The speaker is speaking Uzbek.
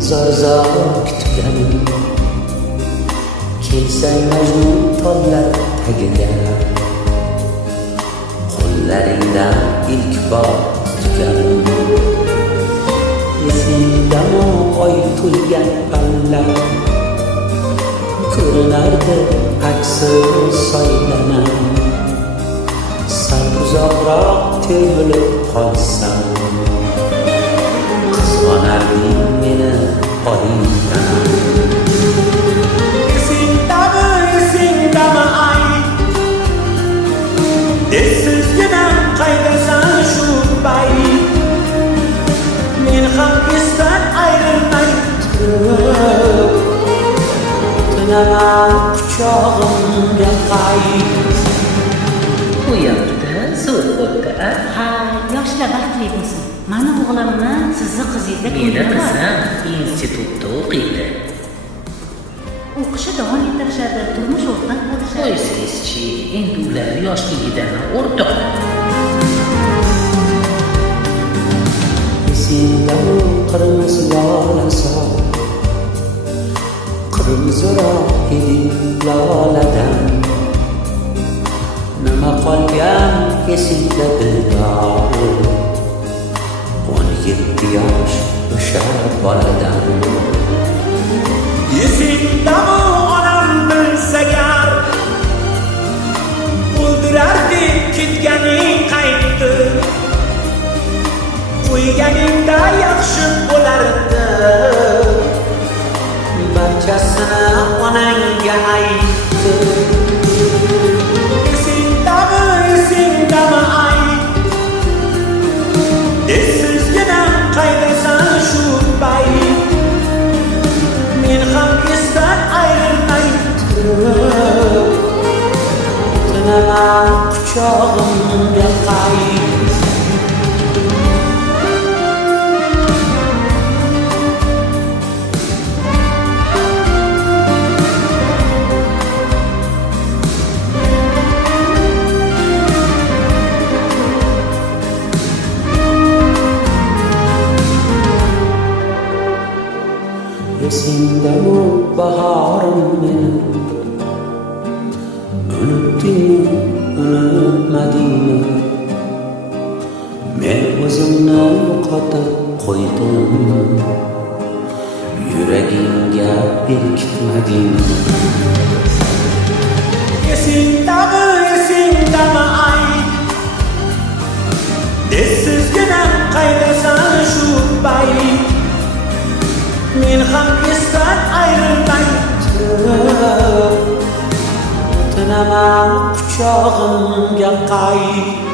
zor kutganim, kelsang Majnun tollar tagida, qo'llaringdan ilk bor tutganim. Esingdami oy to'lgan palla, ko'rinardi aksi soylanam. Sal uzoqroq termilib qolsam, qizg'onarding meni olingdan. Esingdami ay, esizgina qaydasan shu bay. Men ham esdan ayrilmay turib, tunaman quchog'imga qayt. Bu yoqda zo'r bo'ldi. Ha, yoshlar baxtli bo'lsin. Mana o'g'limni sizni qizingizga Meni qizim institutda o'qiydi. o'qishi davom ettirishadi, turmush o'rnab bo'lishadi. Qo'ysangizchi, endi ular yoshligidan o'rtoq. Esingdami qirmizi lolason, qirmiziroq eding loladan. Nima qolgan esingda dildor, 17 yosh o'sha boladan. Esingdami onam bilsa gar, o'ldirardi ketganing qaytdi. Qo'yganingda yaxshi bo'lardi, Barchasini onangga aytdi. Esingdami ay, esizgina qaydasan shu bay. Men ham esdan ayrilmay turib, tunaman quchog'imga qayt. Esingdami bahorim mening, unutdingmi, unutmadingmi? Men o'zimni yo'qotib qo'ydim, yuragingga berkitmadingmi? Esingdami ay, esizgina qaydasan shu bay. Men ham esdan ayrilmay turib, tunaman quchog'imga qayt.